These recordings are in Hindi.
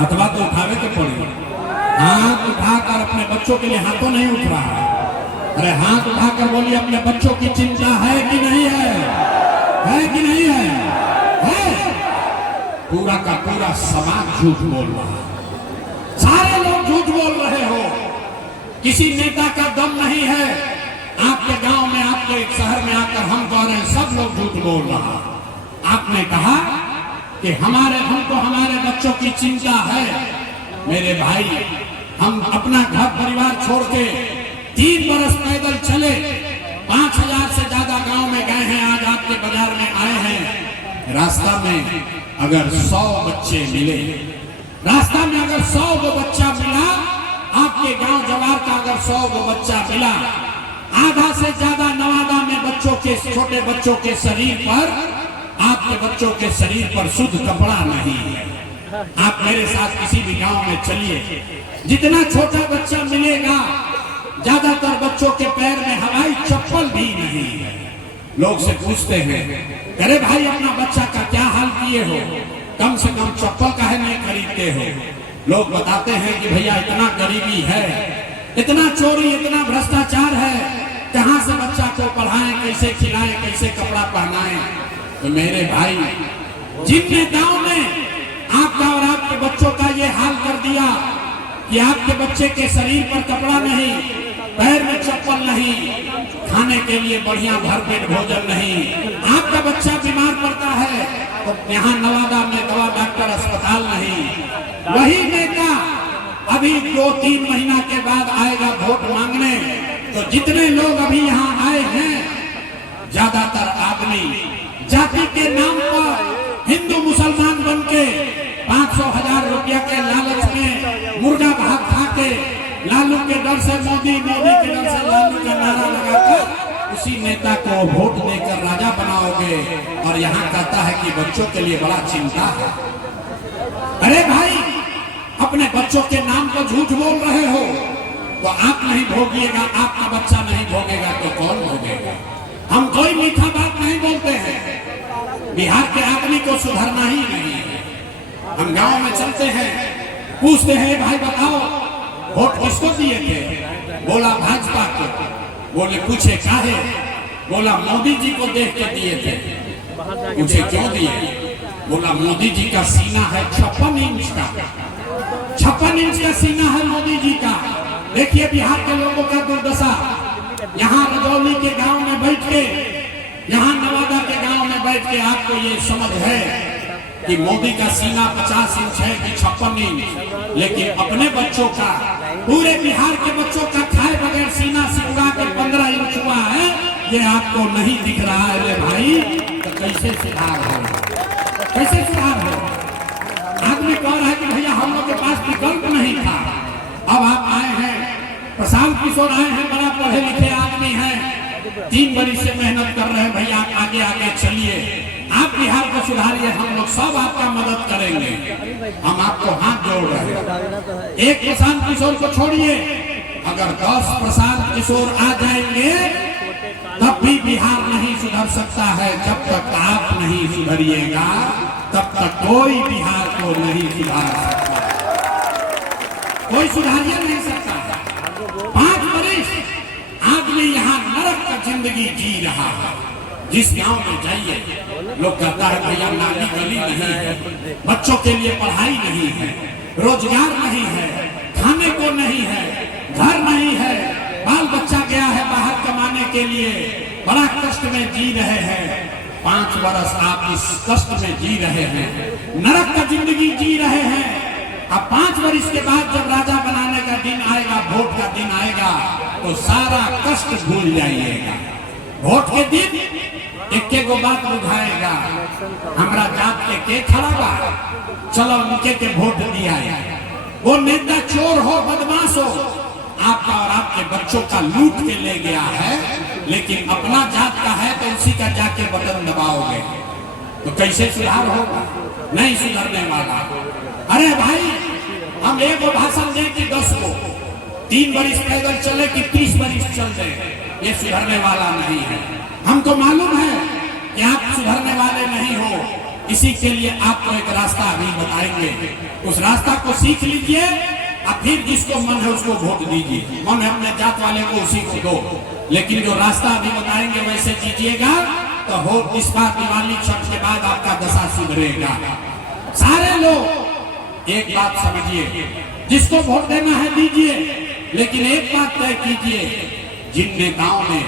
हथवा तो उठावे के पड़े। हाथ उठाकर अपने बच्चों के लिए हाथों नहीं उठ रहा है। अरे हाथ उठाकर बोलिए, अपने बच्चों की चिंता है कि नहीं है? है कि नहीं है? है। पूरा का पूरा समाज झूठ बोल रहा है, सारे लोग झूठ बोल रहे हो। किसी नेता का दम नहीं है। आपके गांव में, आपके शहर में आकर हम कह रहे हैं, सब लोग झूठ बोल रहा। आपने कहा कि हमको हमारे बच्चों की चिंता है। मेरे भाई, हम अपना घर परिवार छोड़ के 3 बरस पैदल चले, 5000 से ज्यादा गांव में गए हैं, आज आपके बाजार में आए हैं। रास्ता में अगर 100 बच्चे मिले, रास्ता में अगर 100 गो बच्चा मिला, आपके गांव जवार का अगर 100 गो बच्चा मिला, आधा से ज्यादा नवादा में बच्चों के, छोटे बच्चों के शरीर पर, आपके बच्चों के शरीर पर शुद्ध कपड़ा नहीं है। आप मेरे साथ किसी भी गांव में चलिए, जितना छोटा बच्चा मिलेगा, ज्यादातर बच्चों के पैर में हवाई चप्पल भी नहीं है। लोग से पूछते हैं, अरे भाई अपना बच्चा का क्या हाल किए हो, कम से कम चप्पल काहे नहीं खरीदते हो? लोग बताते हैं कि भैया इतना गरीबी है, इतना चोरी, इतना भ्रष्टाचार है, कहां से बच्चा को पढ़ाएं, कैसे खिलाएं, कैसे कपड़ा पहनाएं? तो मेरे भाई, जिन नेताओं ने आपका और आपके बच्चों का ये हाल कर दिया कि आपके बच्चे के शरीर पर कपड़ा नहीं, पैर में चप्पल नहीं, खाने के लिए बढ़िया भरपेट भोजन नहीं, आपका बच्चा बीमार पड़ता है तो यहाँ नवादा में दवा डॉक्टर अस्पताल नहीं, वही नेता अभी 2-3 महीना के बाद आएगा वोट मांगने। तो जितने लोग अभी यहाँ आए हैं, ज्यादातर आदमी जाति के नाम पर हिंदू मुसलमान बन के 500,000 रुपया के लालच में मुर्गा भात खा के, लालू के डर से मोदी, मोदी के डर से लालू का नारा लगाकर उसी नेता को वोट देकर राजा बनाओगे, और यहाँ कहता है कि बच्चों के लिए बड़ा चिंता है। अरे भाई, अपने बच्चों के नाम पर झूठ बोल रहे हो तो आप नहीं भोगिएगा, आपका बच्चा नहीं भोगेगा तो कौन भोगेगा? हम कोई मीठा बात नहीं बोलते हैं, बिहार के आदमी को सुधरना ही नहीं है। हम गांव में चलते हैं, पूछते हैं, भाई बताओ वोट किसको दिए थे? बोला भाजपा को। बोले पूछे काहे? बोला मोदी जी को देख के दिए थे। पूछे क्यों दिए? बोला मोदी जी का सीना है 56 इंच का, 56 इंच का सीना है मोदी जी का। देखिए बिहार के लोगों का दुर्दशा। यहाँ रजौली के गांव में बैठ के, यहाँ नवादा के गांव में बैठ के आपको ये समझ है कि मोदी का सीना 50 इंच है कि 56 इंच, लेकिन अपने बच्चों का, पूरे बिहार के बच्चों का खाए बगैर सीना सिकुड़ा के 15 इंच हुआ है, ये आपको नहीं दिख रहा है रे भाई। तो कैसे सुधार हो? कैसे सुधार हो? आदमी कह रहा है कि भैया हम लोग के पास विकल्प नहीं था। अब आप आए हैं, प्रशांत किशोर आए हैं, बड़ा पढ़े लिखे आदमी हैं, 3 बरस से मेहनत कर रहे हैं। भैया आप आगे आगे चलिए, आप बिहार को सुधारिए, हम लोग सब आपका मदद करेंगे, हम आपको हाथ जोड़ रहे हैं। एक प्रशांत किशोर को छोड़िए, अगर 10 प्रशांत किशोर आ जाएंगे तब भी बिहार नहीं सुधर सकता है। जब तक आप नहीं सुधरिएगा तब तक कोई बिहार को नहीं सुधार सकता, कोई सुधारिए नहीं सकता। 5 बरस आदमी यहाँ नरक का जिंदगी जी रहा है। जिस गांव में जाइए, लोग कहता है भैया नाली गली नहीं है, बच्चों के लिए पढ़ाई नहीं है, रोजगार नहीं है, खाने को नहीं है, घर नहीं है, बाल बच्चा गया है बाहर कमाने के लिए, बड़ा कष्ट में जी रहे हैं। 5 बरस आप इस कष्ट में जी रहे हैं, नरक का जिंदगी जी रहे हैं। अब 5 बरस के बाद जब राजा बनाने का दिन आएगा, वोट का दिन आएगा, तो सारा कष्ट भूल जाइएगा। वोट के दिन एक गो बात बुझाएगा, हमारा जात के खड़ा बा, चलो उनके के वोट दिया। वो नेता चोर हो, बदमाश हो, आपका और आपके बच्चों का लूट के ले गया है, लेकिन अपना जात का है तो उसी का जाके बटन दबाओगे तो कैसे सुधार होगा? नहीं सुधरने वाला। अरे भाई, हम एक भाषण दें कि 10 को, 3 बरस पैदल चले कि 30 बरस चल दे, ये सुधरने वाला नहीं है। हमको मालूम है कि आप सुधरने वाले नहीं हो, इसी के लिए आपको एक रास्ता अभी बताएंगे, उस रास्ता को सीख लीजिए और फिर जिसको मन है उसको वोट दीजिए। मन है अपने जात वाले को उसी को दो, लेकिन जो रास्ता अभी बताएंगे वैसे कीजिएगा तो हो इस बार दिवाली छठ के बाद आपका दशा सुधरेगा। सारे लोग एक बात समझिए, जिसको वोट देना है दीजिए, लेकिन एक बात तय कीजिए, जिन नेताओं ने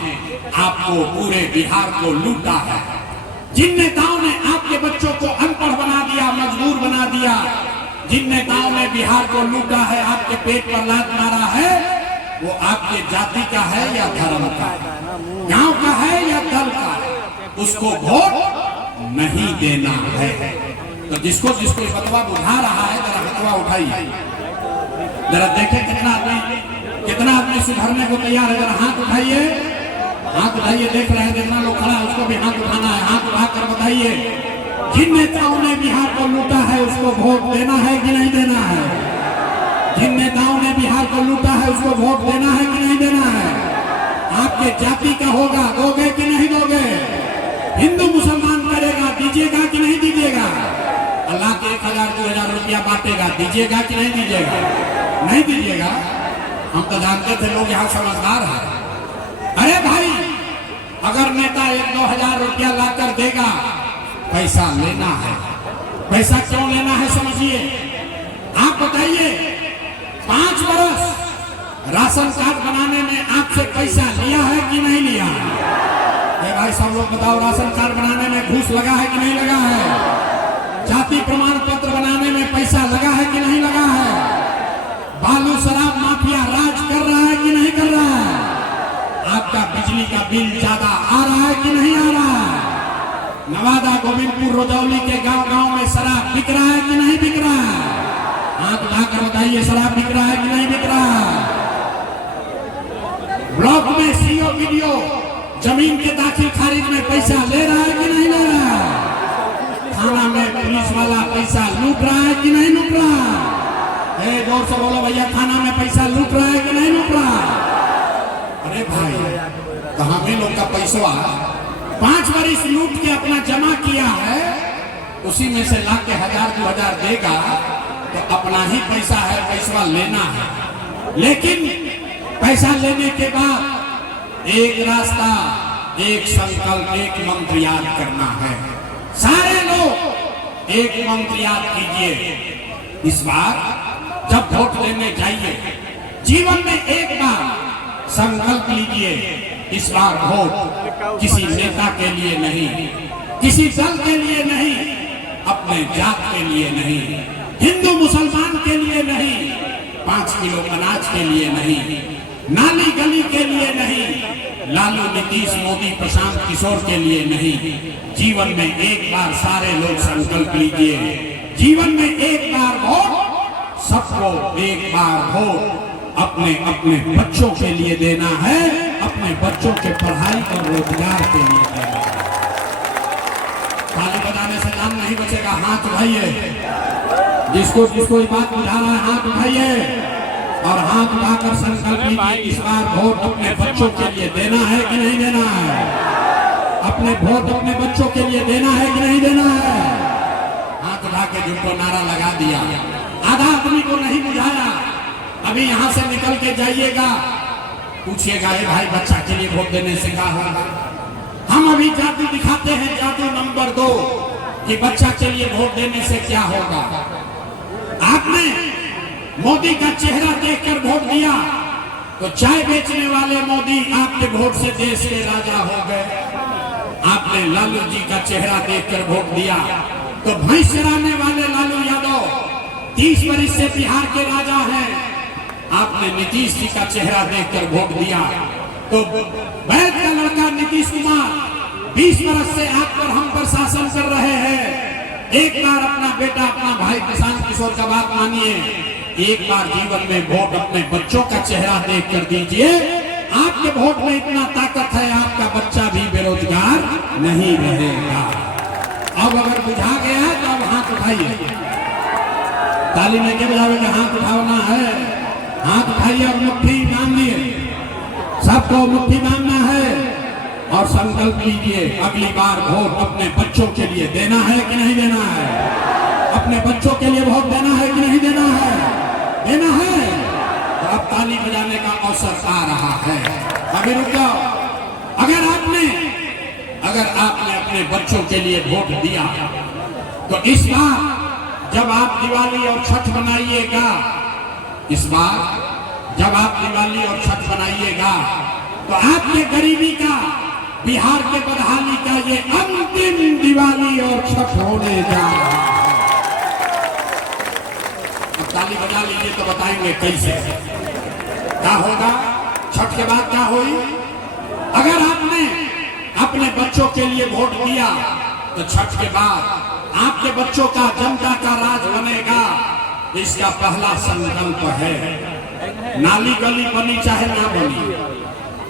आपको पूरे बिहार को लूटा है, जिन नेताओं ने आपके बच्चों को अनपढ़ बना दिया, मजबूर बना दिया, जिन नेताओं ने बिहार को लूटा है, आपके पेट पर लात मारा है, वो आपके जाति का है या धर्म का, गांव का है या दल का, उसको वोट नहीं देना है। तो जिसको जिसको फतवा बुझा रहा है जरा फतवा उठाइए, जरा देखें कितना आदमी सुधरने को तैयार है। जरा हाथ उठाइए, हाथ उठाइए, देख रहे हैं जितना लोग खड़ा है उसको भी हाथ उठाना है। हाथ उठाकर बताइए, जिन नेताओं ने बिहार को लूटा है उसको वोट देना है कि नहीं देना है? जिन नेताओं ने बिहार को लूटा है उसको वोट देना है कि नहीं देना है? आपके जाति का होगा, दोगे कि नहीं दोगे? हिंदू मुसलमान करेगा, दीजिएगा कि नहीं दीजिएगा? अल्लाह के 1000-2000 रुपया बांटेगा, दीजिएगा कि नहीं दीजिएगा? नहीं दीजिएगा। हम तो जानते थे लोग यहाँ समझदार है। अरे भाई, अगर नेता 1-2 हजार रुपया लाकर देगा, पैसा लेना है। पैसा क्यों लेना है समझिए। आप बताइए, 5 बरस राशन कार्ड बनाने में आपसे पैसा लिया है कि नहीं लिया? भाई सब लोग बताओ, राशन कार्ड बनाने में घूस लगा है कि नहीं लगा है? जाति प्रमाण पत्र बनाने में पैसा लगा है कि नहीं लगा है? बालू शराब माफिया राज कर रहा है कि नहीं कर रहा है? आपका बिजली का बिल ज्यादा आ रहा है कि नहीं आ रहा है? नवादा, गोविंदपुर, रजौली के गांव-गांव में शराब बिक रहा है कि नहीं बिक रहा है? हाथ उठाकर बताइए, शराब बिक रहा है कि नहीं बिक रहा है? ब्लॉक में सीओ वीडियो जमीन के दाखिल खारिज में पैसा ले रहा है कि नहीं ले रहा है? थाना में पुलिस वाला पैसा लूट रहा है कि नहीं लूट रहा है? जोर से बोलो भैया, थाना में पैसा लूट रहा है कि नहीं लूट रहा? अरे भाई, कहाँ में लोग का पैसा 5 बरिस लूट के अपना जमा किया है, उसी में से ला के 1000-2000 देगा तो अपना ही पैसा है, पैसा लेना है। लेकिन पैसा लेने के बाद एक रास्ता, एक संकल्प, एक मंत्र याद करना है। सारे लोग एक मंत्र याद कीजिए। इस बार जब वोट देने जाइए, जीवन में एक बार संकल्प लीजिए, इस बार वोट किसी नेता के लिए नहीं, किसी दल के लिए नहीं, अपने जात के लिए नहीं, हिंदू मुसलमान के लिए नहीं, 5 किलो अनाज के लिए नहीं, नाली गली के लिए नहीं, लालू, नीतीश, मोदी, प्रशांत किशोर के लिए नहीं। जीवन में एक बार सारे लोग संकल्प लीजिए, जीवन में एक बार वोट, सबको एक बार वोट अपने अपने बच्चों के लिए देना है, अपने बच्चों के पढ़ाई और रोजगार के लिए देना है। ताली बजाने से काम नहीं बचेगा। हाथ उठाइए, जिसको जिसको ये बात बुझा रहा है हाथ उठाइए और हाथ उठाकर संकल्प लीजिए, इस बार वोट अपने बच्चों के लिए देना है कि नहीं देना है? अपने वोट अपने बच्चों के लिए देना है कि नहीं देना है? हाथ उठा के जुटो नारा लगा दिया, आधा आदमी को नहीं बुझाया। अभी यहाँ से निकल के जाइएगा, पूछिएगा, ये भाई बच्चा के लिए वोट देने से क्या होगा? हम अभी जादू दिखाते हैं, जादू नंबर 2 कि बच्चा के लिए वोट देने से क्या होगा। आपने मोदी का चेहरा देखकर वोट दिया तो चाय बेचने वाले मोदी आपके वोट से देश के राजा हो गए। आपने लालू जी का चेहरा देखकर वोट दिया तो भैंस चराने वाले लालू यादव 30 वर्ष से बिहार के राजा हैं। आपने नीतीश जी का चेहरा देखकर वोट दिया तो वैद का लड़का नीतीश कुमार 20 वर्ष से आप पर हम पर शासन कर रहे हैं। एक बार अपना बेटा, अपना भाई प्रशांत किशोर का बात मानिए, एक बार जीवन में वोट अपने बच्चों का चेहरा देख कर दीजिए। आपके वोट में इतना ताकत है, आपका बच्चा भी बेरोजगार नहीं रहेगा। अब अगर बुझा गया तो अब हाथ उठाइए, ताली में के बजावे के हाथ उठाना है। हाथ उठाइए और मुट्ठी बांधिए, सबको मुट्ठी बांधना है और संकल्प लीजिए अगली बार वोट अपने बच्चों के लिए देना है कि नहीं देना है। अपने बच्चों के लिए वोट देना है कि नहीं देना है। देना है तो अब ताली बजाने का अवसर आ रहा है। अभी रुक जाओ। अगर आपने अपने बच्चों के लिए वोट दिया तो इस बार जब आप दिवाली और छठ बनाइएगा, इस बार जब आप दिवाली और छठ बनाइएगा तो आपके गरीबी का, बिहार के बदहाली का ये अंतिम दिवाली और छठ होने जा रहा है। अब ताली बजा लीजिए तो बताएंगे कैसे क्या होगा। छठ के बाद क्या होगी। अगर आपने अपने बच्चों के लिए वोट दिया तो छठ के बाद आपके बच्चों का जनता का राज बनेगा। इसका पहला संकल्प है। नाली गली बनी चाहे ना बनी,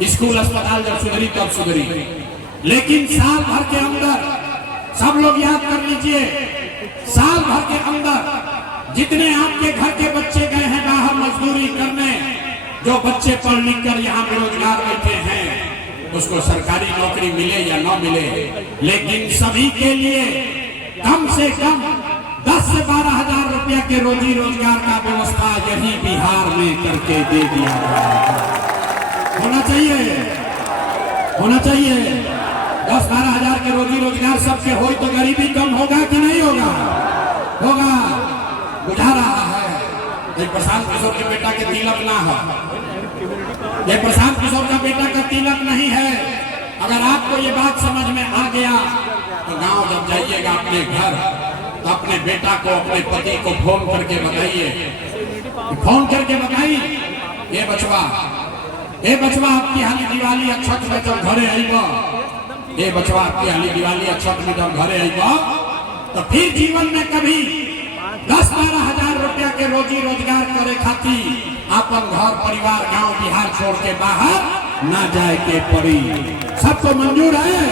स्कूल अस्पताल जब सुधरी तब सुधरी, लेकिन साल भर के अंदर, सब लोग याद कर लीजिए, साल भर के अंदर जितने आपके घर के बच्चे गए हैं बाहर मजदूरी करने, जो बच्चे पढ़ लिख कर यहाँ बेरोजगार बैठे हैं, उसको सरकारी नौकरी मिले या न मिले, लेकिन सभी के लिए कम से कम 10 से 12 हजार रुपया के रोजी रोजगार का व्यवस्था यही बिहार में करके दे दिया गया है। होना चाहिए, होना चाहिए। 10-12 हजार के रोजी रोजगार सबके हो तो गरीबी कम होगा कि नहीं होगा। होगा। बुझा रहा है। ये प्रशांत किशोर के बेटा के तिलक ना हो, ये प्रशांत किशोर का बेटा का तिलक नहीं है। अगर आपको ये बात समझ में आ गया तो गांव जब जाइएगा अपने घर तो अपने बेटा को, अपने पति को फोन करके बताइए, फोन करके बताइए, ये बचवा आपकी हाली दिवाली या छठ में जब घरे आईबा, ये बचवा आपकी हाली दिवाली या छठ में जब घरे आईबा तो फिर जीवन में कभी 10-12 हजार रुपया के रोजी रोजगार करे खातिर अपन घर परिवार गांव बिहार छोड़ के बाहर ना जाए के पड़ी। सबको मंजूर है।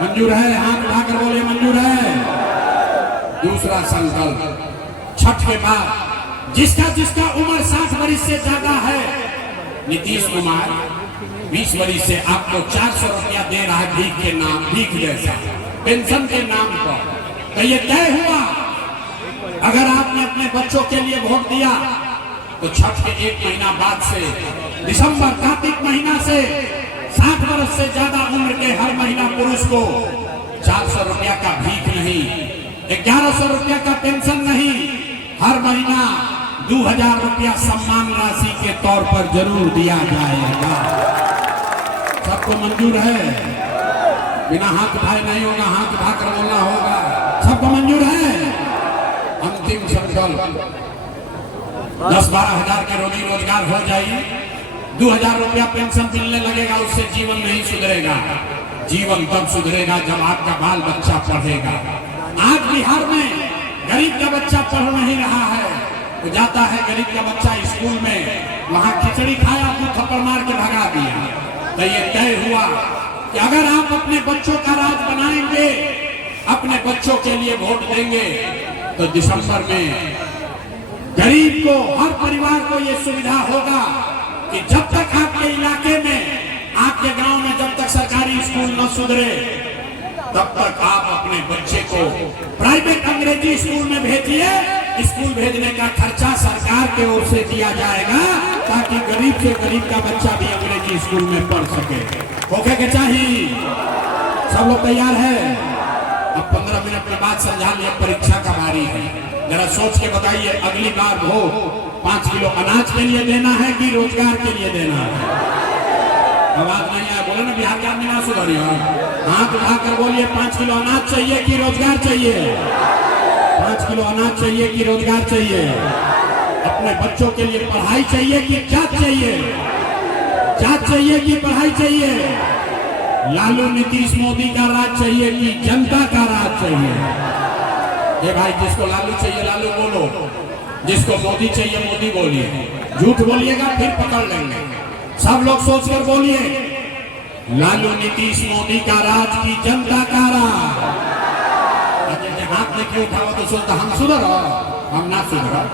मंजूर है। हाथ उठाकर बोले मंजूर है। दूसरा संकल्प, छठ के बाद जिसका उम्र 60 वर्ष से ज्यादा है, नीतीश कुमार 20 वर्ष से आपको 400 रुपया दे रहा है भीख के नाम, भीख जैसा पेंशन के नाम पर। तो ये तय हुआ अगर आपने अपने बच्चों के लिए वोट दिया तो छठ के 1 महीना बाद से, दिसंबर कार्तिक महीना से 60 वर्ष से ज्यादा उम्र के हर महिला पुरुष को 400 रुपया का भीख नहीं, 1100 रुपया का पेंशन नहीं, हर महीना 2000 रुपया सम्मान राशि के तौर पर जरूर दिया जाएगा। सबको मंजूर है। बिना हाथ उठाए नहीं होगा, हाथ उठाकर बोलना होगा। सबको मंजूर है। अंतिम संकल्प, 10-12 हजार के रोजी रोजगार हो जाएगी, 2000 रुपया पेंशन मिलने लगेगा, उससे जीवन नहीं सुधरेगा। जीवन तब सुधरेगा जब आपका बाल बच्चा पढ़ेगा। आज बिहार में गरीब का बच्चा पढ़ नहीं रहा है, तो जाता है गरीब का बच्चा स्कूल में, वहां खिचड़ी खाया तो थप्पड़ मार के भगा दिया। तो ये तय हुआ कि अगर आप अपने बच्चों का राज बनाएंगे, अपने बच्चों के लिए वोट देंगे, तो दिसंबर में गरीब को, हर परिवार को ये सुविधा होगा कि जब तक आपके इलाके में, आपके गांव में जब तक सरकारी स्कूल न सुधरे, तब तक आप अपने बच्चे को प्राइवेट अंग्रेजी स्कूल में भेजिए। स्कूल भेजने का खर्चा सरकार के ओर से दिया जाएगा ताकि गरीब से गरीब का बच्चा भी अंग्रेजी स्कूल में पढ़ सके। ओके के चाहिए। सब लोग तैयार है। अब 15 मिनट के बाद समझा लिया, परीक्षा का बारी है। जरा सोच के बताइए अगली बार वोट 5 किलो अनाज के लिए देना है कि रोजगार के लिए देना है। आवाज नहीं आया, बोले ना बिहार के आदमी ना सुधरी। हाथ उठाकर बोलिए 5 किलो अनाज चाहिए कि रोजगार चाहिए। 5 किलो अनाज चाहिए कि रोजगार चाहिए। अपने बच्चों के लिए पढ़ाई चाहिए कि जात चाहिए। जात चाहिए कि पढ़ाई चाहिए। लालू नीतीश मोदी का राज चाहिए कि जनता का राज चाहिए। ये भाई, जिसको लालू चाहिए लालू बोलो, जिसको मोदी चाहिए मोदी बोलिए। झूठ बोलिएगा फिर पकड़ लेंगे। सब लोग सोचकर बोलिए, लालू नीतीश मोदी का राज की जनता का राज। हाथ में क्यों उठाओ तो सोचता हम सुधर, हम ना सुधर,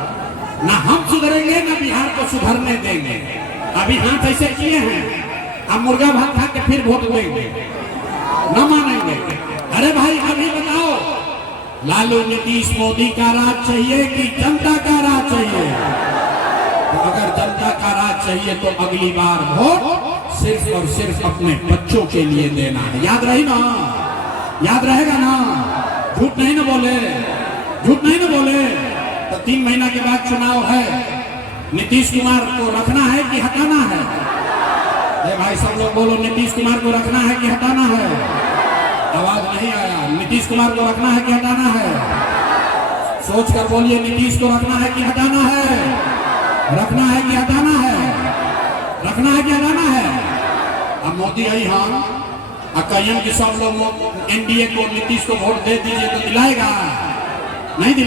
ना हम सुधरेंगे ना बिहार को सुधरने देंगे। अभी हाथ ऐसे किए हैं, अब मुर्गा भात खा के फिर वोट देंगे, न मानेंगे। अरे भाई अभी बताओ, लालू नीतीश मोदी का राज चाहिए कि जनता का राज चाहिए? तो अगर जनता का राज चाहिए तो अगली बार वोट सिर्फ और सिर्फ अपने बच्चों के लिए देना है। याद रही ना, याद रहेगा ना? झूठ नहीं ना बोले, झूठ नहीं ना बोले। तो 3 महीना के बाद चुनाव है, नीतीश कुमार को रखना है कि हटाना है? भाई सब लोग बोलो, नीतीश कुमार को रखना है कि हटाना है? आवाज नहीं आया। नीतीश कुमार को रखना है कि हटाना है? सोच कर बोलिए, नीतीश को रखना है कि हटाना है? रखना है कि हटाना है? रखना है कि हटाना है? अब मोदी आई हम कहियन कि सब लोग एनडीए को, नीतीश को वोट दे दीजिए, तो दिलाएगा? नहीं दिला।